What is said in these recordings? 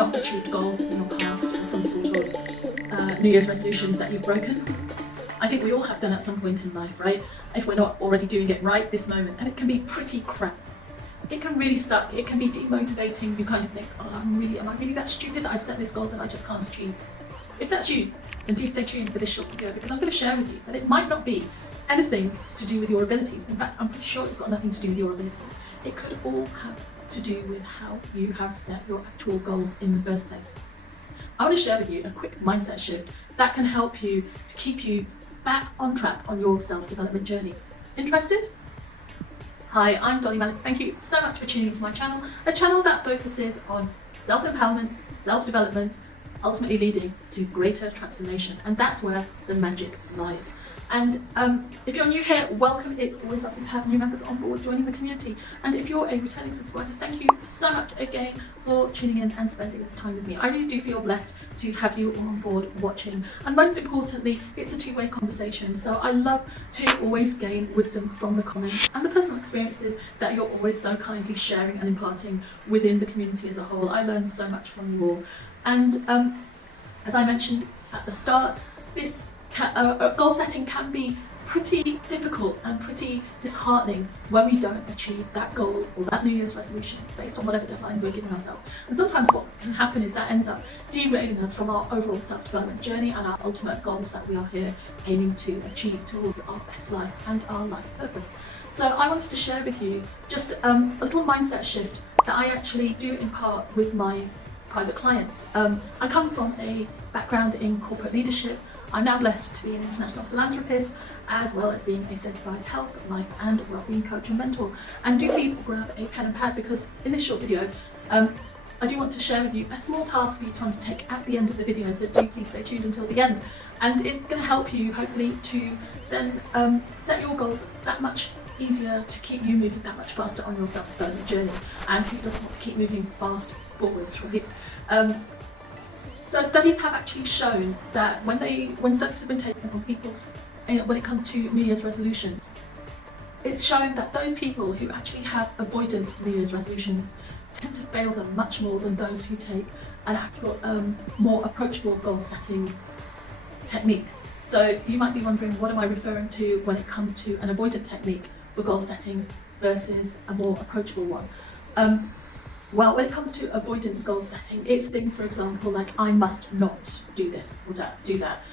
not achieved goals in your past or some sort of New Year's resolutions that you've broken. I think we all have done at some point in life, right? If we're not already doing it right this moment, and it can be pretty crap. It can really suck. It can be demotivating. You kind of think, oh, am I really that stupid that I've set this goal that I just can't achieve? If that's you, then do stay tuned for this short video, because I'm going to share with you that it might not be anything to do with your abilities. In fact, I'm pretty sure it's got nothing to do with your abilities. It could all have to do with how you have set your actual goals in the first place. I want to share with you a quick mindset shift that can help you to keep you back on track on your self-development journey. Interested? Hi, I'm Dolly Malik. Thank you so much for tuning into my channel, a channel that focuses on self-empowerment, self-development, ultimately leading to greater transformation. And that's where the magic lies. And if you're new here, welcome. It's always lovely to have new members on board joining the community. And if you're a returning subscriber, thank you so much again for tuning in and spending this time with me. I really do feel blessed to have you all on board watching. And most importantly, it's a two-way conversation. So I love to always gain wisdom from the comments and the personal experiences that you're always so kindly sharing and imparting within the community as a whole. I learn so much from you all. And as I mentioned at the start, this goal setting can be pretty difficult and pretty disheartening when we don't achieve that goal or that New Year's resolution based on whatever deadlines we're giving ourselves. And sometimes what can happen is that ends up derailing us from our overall self-development journey and our ultimate goals that we are here aiming to achieve towards our best life and our life purpose. So I wanted to share with you just a little mindset shift that I actually do impart with my private clients. I come from a background in corporate leadership. I'm now blessed to be an international philanthropist, as well as being a certified health, life and wellbeing coach and mentor. And do please grab a pen and pad, because in this short video, I do want to share with you a small task for you to undertake at the end of the video, so do please stay tuned until the end. And it's going to help you, hopefully, to then set your goals that much easier, to keep you moving that much faster on your self-development journey. And who doesn't want to keep moving fast forwards, right? So studies have actually shown that when studies have been taken on people when it comes to New Year's resolutions, it's shown that those people who actually have avoidant New Year's resolutions tend to fail them much more than those who take an actual more approachable goal setting technique. So you might be wondering, what am I referring to when it comes to an avoidant technique for goal setting versus a more approachable one? Well, when it comes to avoidant goal setting, it's things, for example, like I must not do this or do that.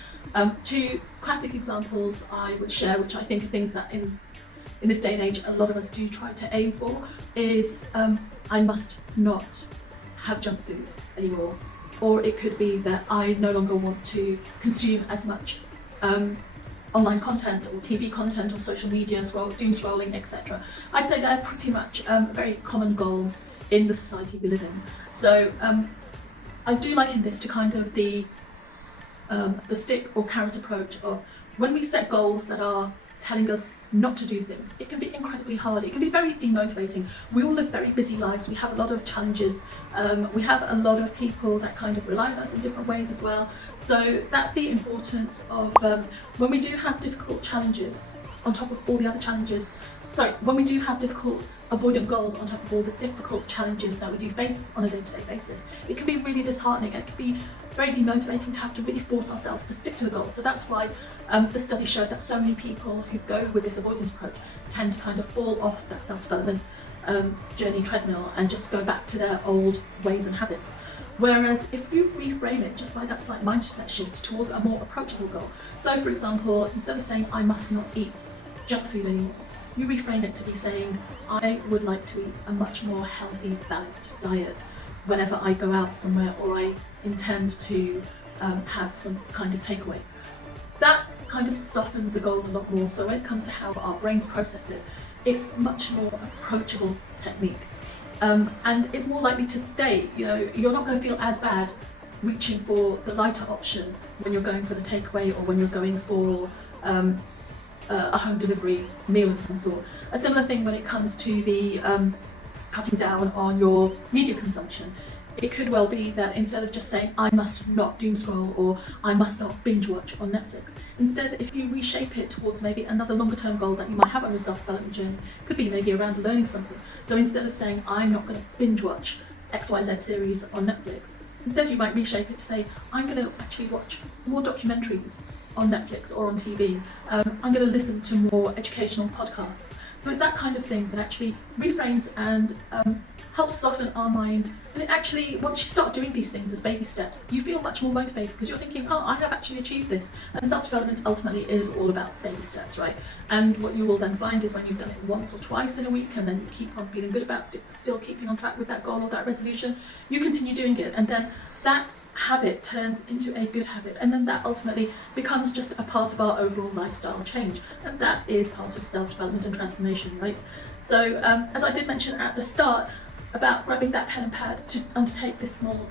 Two classic examples I would share, which I think are things that in this day and age a lot of us do try to aim for, is I must not have junk food anymore. Or it could be that I no longer want to consume as much online content or TV content or social media, doom scrolling, etc. I'd say they're pretty much very common goals in the society we live in. So I do liken this to kind of the stick or carrot approach of when we set goals that are telling us not to do things. It can be incredibly hard. It can be very demotivating. We all live very busy lives. We have a lot of challenges. We have a lot of people that kind of rely on us in different ways as well. So that's the importance of when we do have difficult challenges on top of all the other challenges. When we do have difficult avoidant goals on top of all the difficult challenges that we do face on a day-to-day basis, it can be really disheartening. It can be very demotivating to have to really force ourselves to stick to the goals. So that's why the study showed that so many people who go with this avoidance approach tend to kind of fall off that self-development journey treadmill and just go back to their old ways and habits. Whereas if you reframe it just by that slight mindset shift towards a more approachable goal, so for example, instead of saying I must not eat junk food anymore, you reframe it to be saying, I would like to eat a much more healthy, balanced diet whenever I go out somewhere, or I intend to have some kind of takeaway. That kind of softens the goal a lot more. So when it comes to how our brains process it, it's much more approachable technique. And it's more likely to stay. You're not going to feel as bad reaching for the lighter option when you're going for the takeaway or when you're going for a home delivery meal of some sort. A similar thing when it comes to the cutting down on your media consumption. It could well be that instead of just saying I must not doom scroll or I must not binge watch on Netflix, instead if you reshape it towards maybe another longer term goal that you might have on your self-development journey, could be maybe around learning something. So instead of saying I'm not going to binge watch XYZ series on Netflix, Instead, you might reshape it to say, I'm going to actually watch more documentaries on Netflix or on TV. I'm going to listen to more educational podcasts. So it's that kind of thing that actually reframes and helps soften our mind. And it actually, once you start doing these things as baby steps, you feel much more motivated because you're thinking, oh, I have actually achieved this. And self-development ultimately is all about baby steps, right? And what you will then find is when you've done it once or twice in a week and then you keep on feeling good about it, still keeping on track with that goal or that resolution, you continue doing it. And then that habit turns into a good habit, and then that ultimately becomes just a part of our overall lifestyle change, and that is part of self-development and transformation, right? So as I did mention at the start about grabbing that pen and pad to undertake this small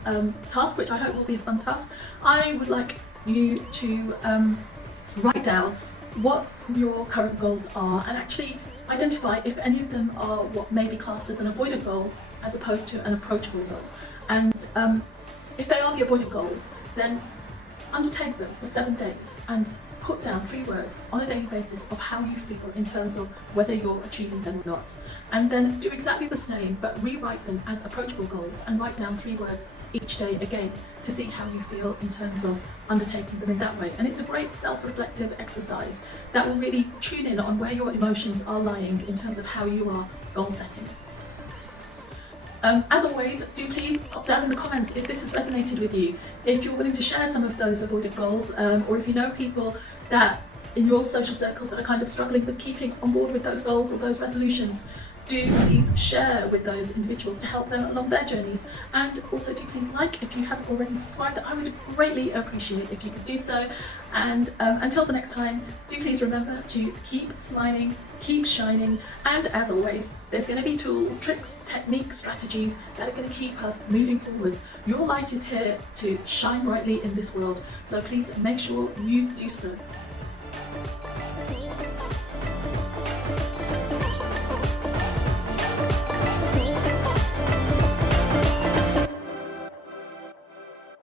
task, which I hope will be a fun task, I would like you to write down what your current goals are and actually identify if any of them are what may be classed as an avoidant goal as opposed to an approachable goal. And if they are the avoidant goals, then undertake them for 7 days and put down 3 words on a daily basis of how you feel in terms of whether you're achieving them or not. And then do exactly the same, but rewrite them as approachable goals and write down 3 words each day again to see how you feel in terms of undertaking them in that way. And it's a great self-reflective exercise that will really tune in on where your emotions are lying in terms of how you are goal setting. As always, do please pop down in the comments if this has resonated with you, if you're willing to share some of those avoided goals, or if you know people that in your social circles that are kind of struggling with keeping on board with those goals or those resolutions. Do please share with those individuals to help them along their journeys, and also do please like if you haven't already subscribed. I would greatly appreciate if you could do so. And until the next time, do please remember to keep smiling, keep shining, and as always, there's going to be tools, tricks, techniques, strategies that are going to keep us moving forwards. Your light is here to shine brightly in this world, so please make sure you do so.